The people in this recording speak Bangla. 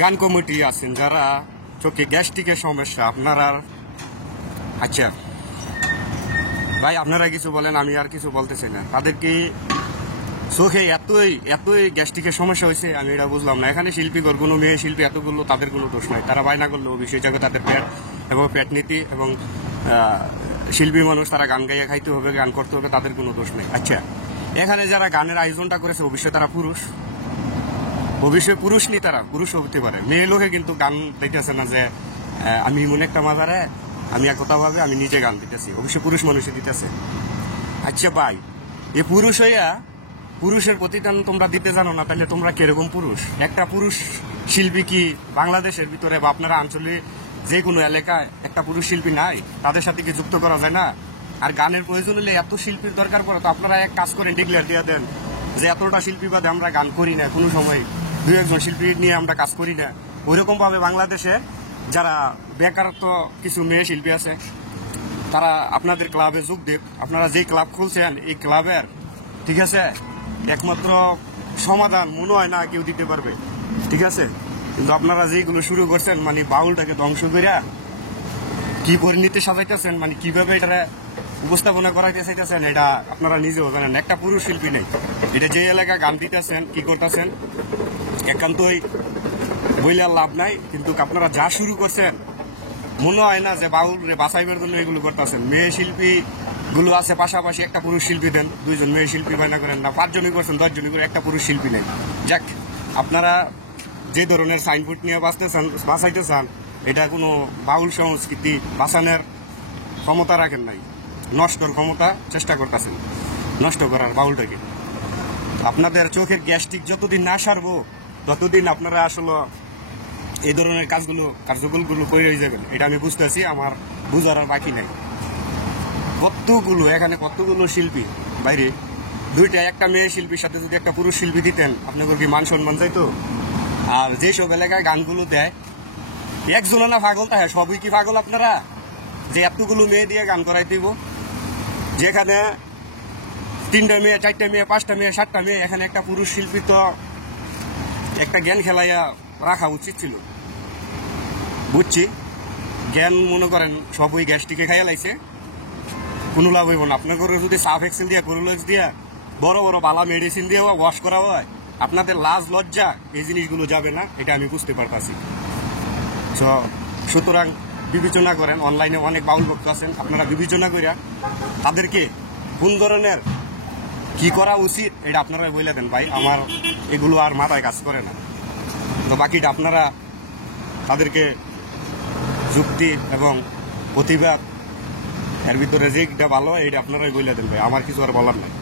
গান কমিটি আছেন যারা চোখে গ্যাস্ট্রিকের সমস্যা আপনারা, আচ্ছা ভাই আপনারা কিছু বলেন, আমি আর কিছু বলতেছি না। তাদেরকে চোখে এতই গ্যাস্ট্রিকের সমস্যা হয়েছে আমি এটা বুঝলাম না। এখানে শিল্পীগণ কোনো মেয়ে শিল্পী এতগুলো, তাদের কোনো দোষ নাই। তারা বায়না করলো বিষয় জায়গা তাদের পেট এবং পেট নীতি এবং শিল্পী মানুষ, তারা গান গাইয়ে খাইতে হবে, গান করতে হবে, তাদের কোনো দোষ নেই। আচ্ছা, এখানে যারা গানের আয়োজনটা করেছে অবশ্যই তারা পুরুষ, অবশ্যই পুরুষ নি, তারা পুরুষ হতে পারে। মেয়ে লোকে কিন্তু গান দিতেছে না যে আমি এমন একটা মাজারে আমি একতা ভাবে আমি নিজে গান দিতেছি, অবশ্যই পুরুষ মানুষই দিতেছে। আচ্ছা ভাই, এ পুরুষ হইয়া পুরুষের প্রতিদান তোমরা দিতে জানো না, তাহলে তোমরা কিরকম পুরুষ? একটা পুরুষ শিল্পী কি বাংলাদেশের ভিতরে বা আপনারা আঞ্চলিক যে কোনো এলাকায় একটা পুরুষ শিল্পী নাই? তাদের সাথে কি যুক্ত করা যায় না? আর গানের প্রয়োজন হলে এত শিল্পীর দরকার পড়ে তো আপনারা এক কাজ করেন, ডিক্লেয়ার দিয়ে দেন যে এতটা শিল্পী বাদে আমরা গান করি না, কোনো সময় দু একজন শিল্পী নিয়ে আমরা কাজ করি না। ওইরকম ভাবে বাংলাদেশে যারা বেকারত্ব কিছু মেয়ে শিল্পী আছে তারা আপনাদের ক্লাবে যোগ দেব। আপনারা যেই ক্লাব খুলছেন এই ক্লাবের, ঠিক আছে, একমাত্র সমাধান মনে হয় না কেউ দিতে পারবে, ঠিক আছে। কিন্তু আপনারা যেগুলো শুরু করছেন, মানে বাউলটাকে ধ্বংস করে কি পরিণতি সাজাইতেছেন, মানে কিভাবে এটা উপস্থাপনা করাইতে চাইতেছেন, এটা আপনারা নিজেও জানেন। একটা পুরুষ শিল্পী নেই, এটা যে এলাকা গান দিতেছেন কি করতেছেন একান্তই বইলে আর লাভ নাই। কিন্তু আপনারা যা শুরু করছেন মনে হয় না যে বাউল রে বাঁচাইবার জন্য এগুলো করতেছেন। মেয়ে শিল্পী গুলো আছে পাশাপাশি, একটা পুরুষ শিল্পী দেন, দুইজন মেয়ে শিল্পী বায়না করেন না, 5 জনই করছেন, 10 জনই করে, একটা পুরুষ শিল্পী নেই। যাক, আপনারা যে ধরনের সাইনবোর্ড নিয়ে বাঁচাইতে চান এটা কোনো বাউল সংস্কৃতি বাঁচানোর ক্ষমতা রাখেন নাই, নষ্টর ক্ষমতা চেষ্টা করতেছেন, নষ্ট করার বাউলটাকে। আপনাদের চোখের গ্যাস্ট্রিক যতদিন না সারবো ততদিন আপনারা আসলে এই ধরনের কার্যকরগুলো করে যাবেন, এটা আমি বুঝতেছি, আমার বুঝার আর বাকি নাই। কতগুলো শিল্পী বাইরে, একটা মেয়ে শিল্পীর সাথে যদি একটা পুরুষ শিল্পী দিতেন আপনাদের কি মান সম্মান চাইতো? আর যেসব এলাকায় গানগুলো দেয় একজনে না পাগল, তা হ্যাঁ সবই কি পাগল আপনারা যে এতগুলো মেয়ে দিয়ে গান করাই দিব? যেখানে 3টা মেয়ে, 4টা মেয়ে, 5টা মেয়ে, 7টা মেয়ে, এখানে একটা পুরুষ শিল্পী তো একটা জ্ঞান খেলাইয়া রাখা উচিত ছিল। বুঝছি, জ্ঞান মনে করেন সব ওই গ্যাসটিকে খাইয়া লাইছে, কোনো লাভ হইব না। আপনার ঘরে যদি সাফ এক্সেল দিয়া, কোরোলক্স দিয়া, বড় বড় বালা মেডিসিন দিয়ে ওয়াশ করা হয়, আপনাদের লাজ লজ্জা এই জিনিসগুলো যাবে না, এটা আমি বুঝতে পারতাছি। সুতরাং বিবেচনা করেন, অনলাইনে অনেক বাউল ভক্ত আছেন, আপনারা বিবেচনা করিয়া তাদেরকে কোন ধরনের কি করা উচিত এটা আপনারা বলে দেন। ভাই আমার এগুলো আর মাথায় কাজ করে না। তো বাকিটা আপনারা তাদেরকে যুক্তি এবং প্রতিবাদ এর ভিতরে যেটা ভালো এটা আপনারাই বলে দেন। ভাই আমার কিছু আর বলার নাই।